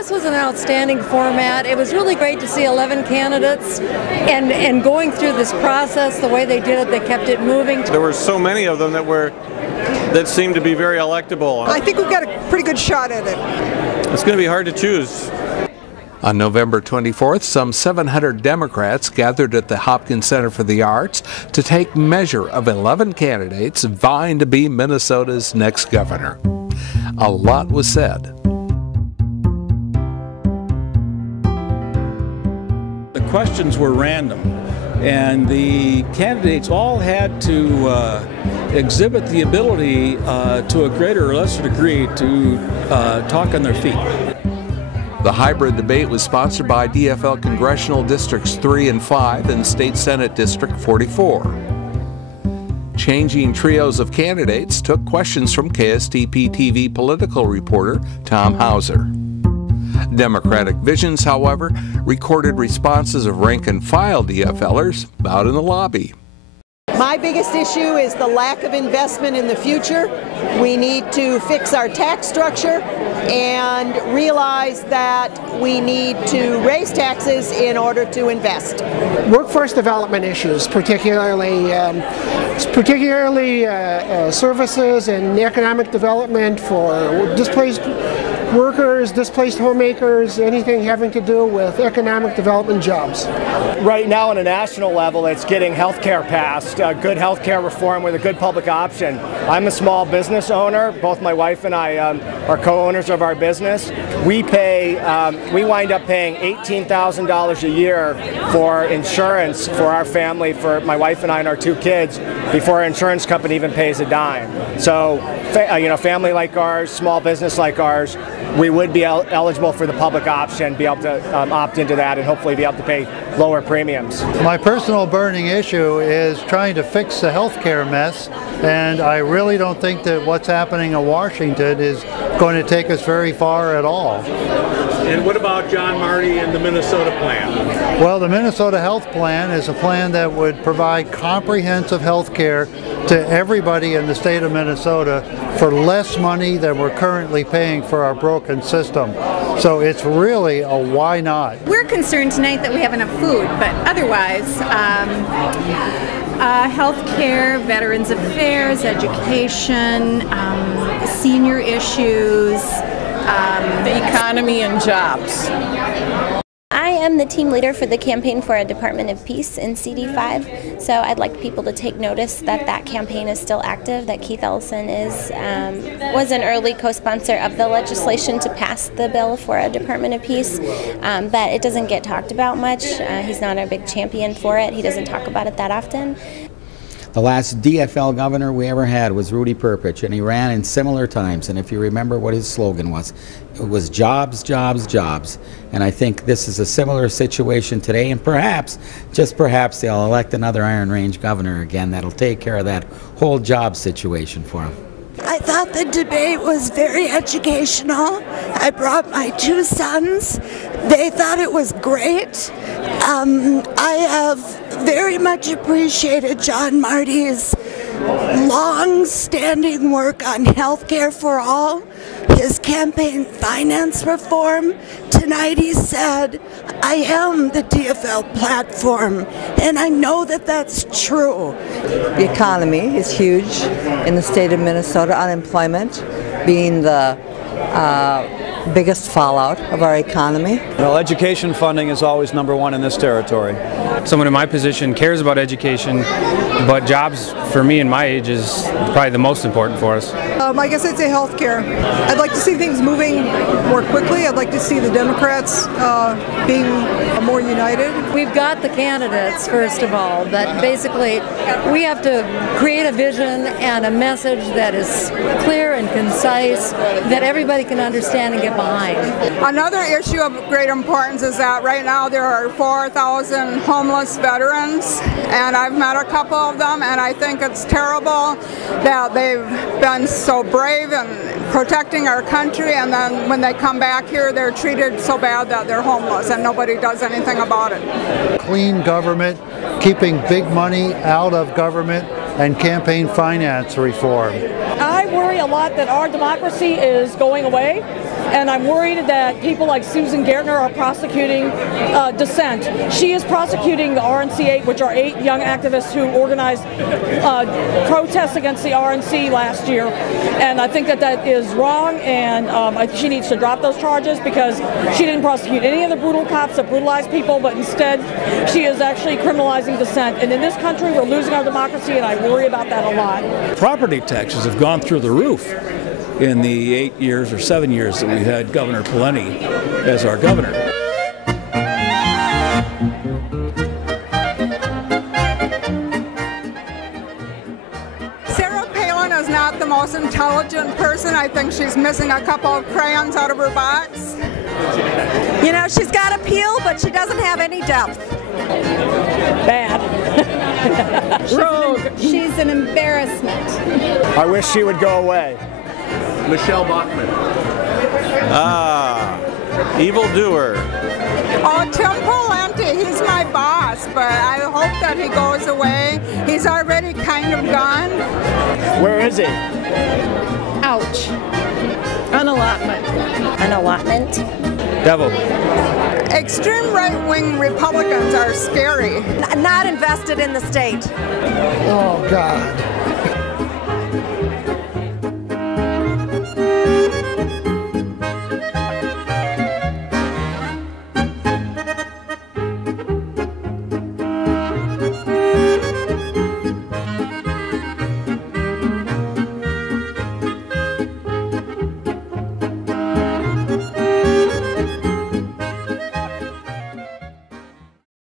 this was an outstanding format. It was really great to see 11 candidates and going through this process the way they did it. They kept it moving. There were so many of them that seemed to be very electable. I think we've got a pretty good shot at it. It's going to be hard to choose. On November 24th, some 700 Democrats gathered at the Hopkins Center for the Arts to take measure of 11 candidates vying to be Minnesota's next governor. A lot was said. The questions were random, and the candidates all had to exhibit the ability to a greater or lesser degree to talk on their feet. The hybrid debate was sponsored by DFL Congressional Districts 3 and 5 and State Senate District 44. Changing trios of candidates took questions from KSTP TV political reporter Tom Hauser. DemocraticVisions, however, recorded responses of rank-and-file DFLers out in the lobby. My biggest issue is the lack of investment in the future. We need to fix our tax structure and realize that we need to raise taxes in order to invest. Workforce development issues, particularly services and economic development for displaced workers, displaced homemakers, anything having to do with economic development jobs. Right now on a national level, it's getting health care passed, good health care reform with a good public option. I'm a small business owner. Both my wife and I are co-owners of our business. We wind up paying $18,000 a year for insurance for our family, for my wife and I and our 2 kids, before our insurance company even pays a dime. So, family like ours, small business like ours, we would be eligible for the public option, be able to opt into that, and hopefully be able to pay lower premiums. My personal burning issue is trying to fix the health care mess, and I really don't think that what's happening in Washington is going to take us very far at all. And what about John Marty and the Minnesota plan? Well, the Minnesota Health Plan is a plan that would provide comprehensive health care to everybody in the state of Minnesota for less money than we're currently paying for our broken system. So it's really a why not. We're concerned tonight that we have enough food, but otherwise, health care, Veterans Affairs, education, senior issues, the economy and jobs. I am the team leader for the Campaign for a Department of Peace in CD5, so I'd like people to take notice that that campaign is still active, that Keith Ellison was an early co-sponsor of the legislation to pass the bill for a Department of Peace, but it doesn't get talked about much. He's not a big champion for it. He doesn't talk about it that often. The last DFL governor we ever had was Rudy Perpich, and he ran in similar times. And if you remember what his slogan was, it was jobs, jobs, jobs. And I think this is a similar situation today, and perhaps, just perhaps, they'll elect another Iron Range governor again that'll take care of that whole job situation for him. I thought the debate was very educational. I brought my 2 sons. They thought it was great. I have very much appreciated John Marty's long-standing work on health care for all, his campaign finance reform. Tonight he said, I am the DFL platform, and I know that that's true. The economy is huge in the state of Minnesota, unemployment being the biggest fallout of our economy. Well, education funding is always #1 in this territory. Someone in my position cares about education, but jobs for me and my age is probably the most important for us. I guess I'd say health care. I'd like to see things moving more quickly. I'd like to see the Democrats being more united. We've got the candidates, first of all, but basically we have to create a vision and a message that is clear and concise, that everybody can understand and get behind. Another issue of great importance is that right now there are 4,000 homeless veterans, and I've met a couple of them, and I think it's terrible that they've been so brave in protecting our country, and then when they come back here they're treated so bad that they're homeless and nobody does anything about it. Clean government, keeping big money out of government, and campaign finance reform. I worry a lot that our democracy is going away. and I'm worried that people like Susan Gertner are prosecuting dissent. She is prosecuting the RNC8, which are 8 young activists who organized protests against the RNC last year, and I think that that is wrong, and she needs to drop those charges because she didn't prosecute any of the brutal cops that brutalized people, but instead she is actually criminalizing dissent. And in this country, we're losing our democracy, and I worry about that a lot. Property taxes have gone through the roof in the 8 years or 7 years that we had Governor Poleni as our governor. Sarah Palin is not the most intelligent person. I think she's missing a couple of crayons out of her box. You know, she's got appeal, but she doesn't have any depth. Bad. She's an embarrassment. I wish she would go away. Michelle Bachmann. Evildoer. Oh, Tim Pawlenty, he's my boss, but I hope that he goes away. He's already kind of gone. Where is he? Ouch. Unallotment. Unallotment. Devil. Extreme right-wing Republicans are scary. Not invested in the state. Oh, God.